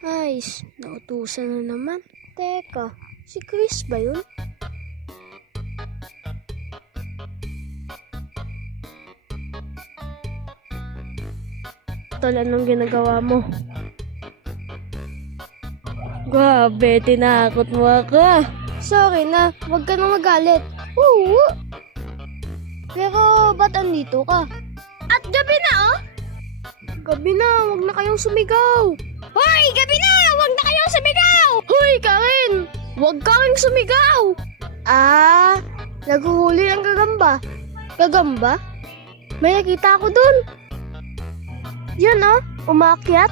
Ay, nautusan na naman. Teka, si Chris ba yun? Tol, anong ginagawa mo? Grabe, tinakot mo ako. Sorry na, huwag ka na magalit. Oo. Pero ba't andito ka? At gabi na oh! Gabi na, huwag na kayong sumigaw. Hoy, gabi na! Huwag na kayong sumigaw! Hoy, Karen! Huwag kang sumigaw! Naghuhuli ng gagamba. Gagamba? May nakita ako dun. Yun oh, umakyat.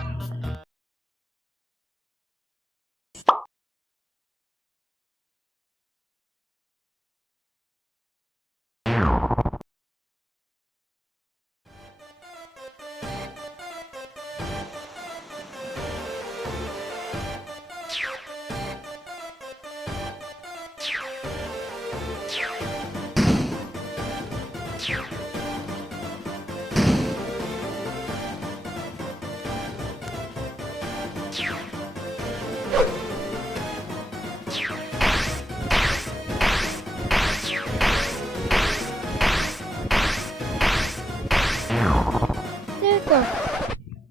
Teka,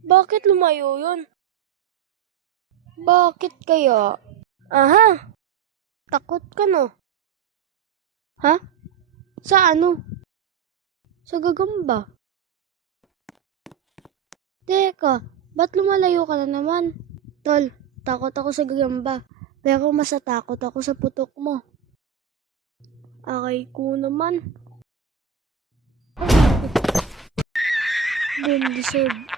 bakit lumayo yun? Bakit kaya? Aha, takot ka no? Ha? Sa ano? Sa gagamba? Teka, ba't lumalayo ka na naman? Tol, takot ako sa gagamba, pero mas natakot ako sa putok mo. Aray ko naman. Don't deserve